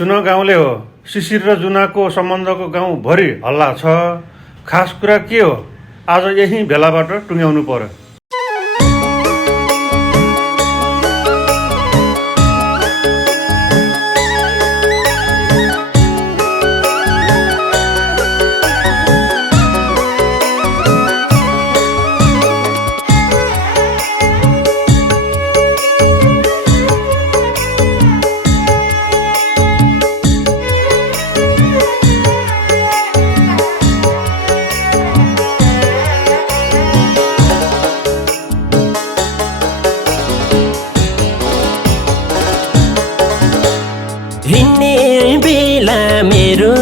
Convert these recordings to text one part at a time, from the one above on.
सुन गाउँले हो, शिशिर र जुनाको सम्बन्धको गाउँभरि हल्ला छ। खास कुरा के हो, आज यही भेलाबाट टुङ्ग्याउनु पर्यो। हिँड्ने बेला मेरो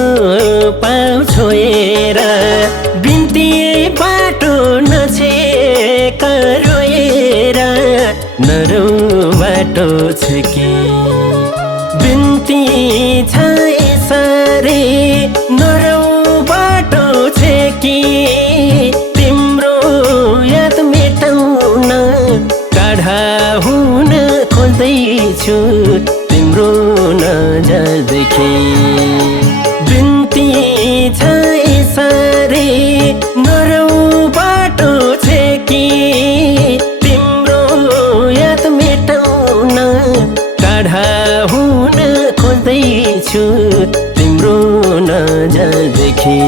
पाउ छोएर बिन्ती बाटो नछेक रोएर नरौ बाटो छ कि बिन्ती छ यसरी नरौ बाटो छ कि तिम्रो याद मेटाउन टाढा हुन खोज्दैछु तिम्रो नजरदेखि बिन्ती छ यसरी नरौ बाटो छ कि तिम्रो याद मेटाउन टाढा हुन खोज्दैछु तिम्रो नजरदेखि।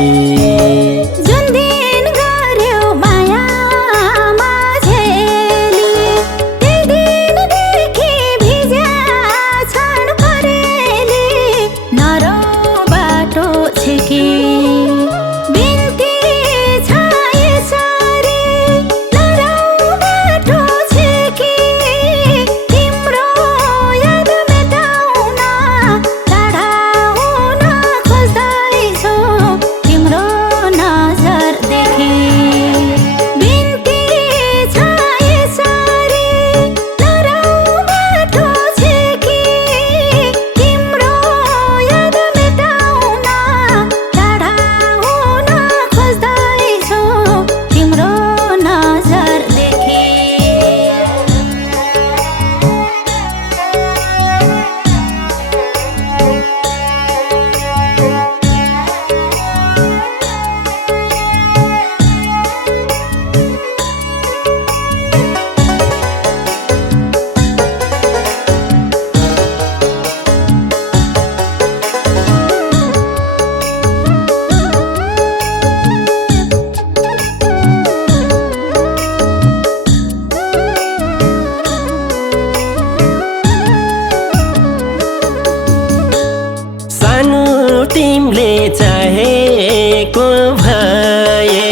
तिमीले चाहेको भए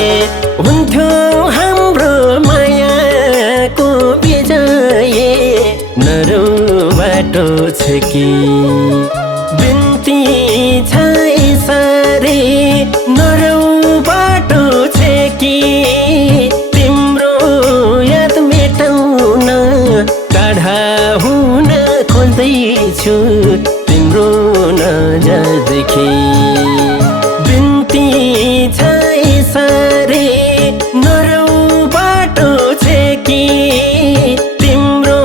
हुन्थ्यो हाम्रो मायाको विजय नरौ बाटो छ कि बिन्ती छ यसरी नरौ बाटो छ कि तिम्रो याद मेटाउन टाढा हुन खोज्दैछु तिम्रो नजरदेखि बिन्ती छ यसरी नरौ बाटो छ कि तिम्रो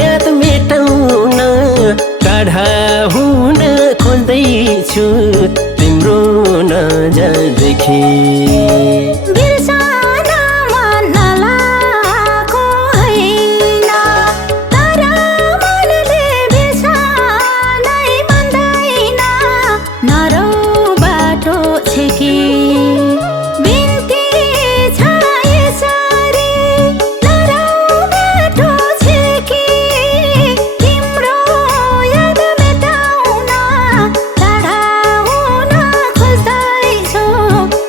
याद मेटाउन टाढा हुन खोज्दैछु तिम्रो नजरदेखि।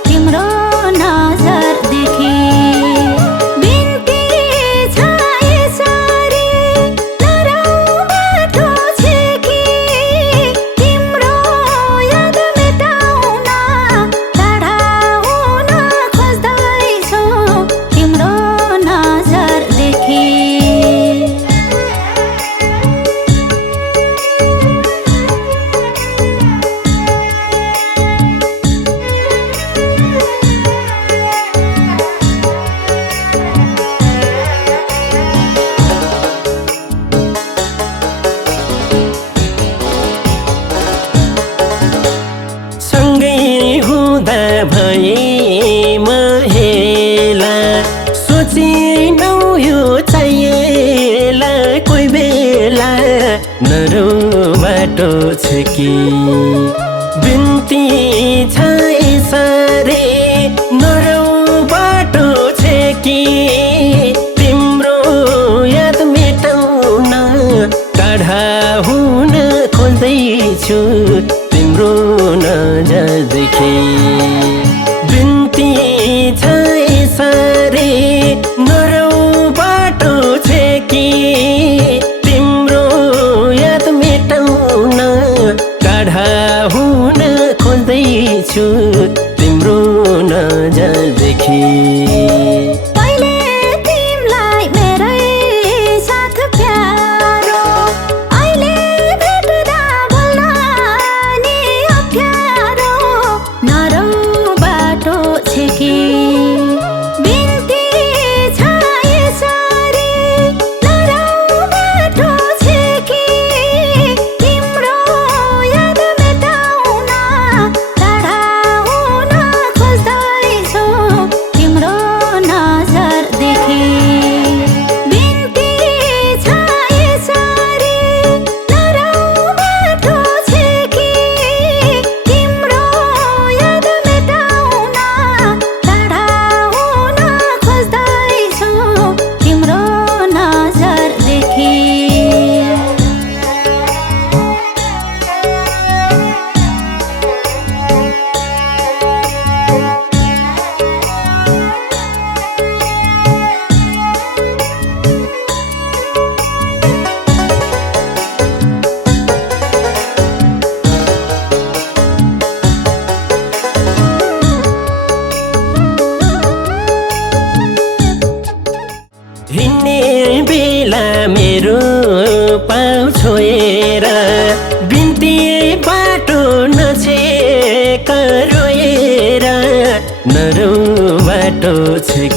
तिम्रो भए महेला सोचिनौ यो चाहिएला कोही बेला नरौ बाटो छ कि बिन्ती छ यसरी नरौ बाटो छ कि तिम्रो याद मेटाउन टाढा हुन खोज्दैछु तिम्रो नजरदेखि बिन्ती छ यसरी नरौ बाटो छ कि तिम्रो याद मेटाउन टाढा हुन खोज्दैछु तिम्रो नजरदेखि हिँड्ने बेला मेरो पाउ छोएर बिन्ती बाटो नछेक रोएर नरौ बाटो छ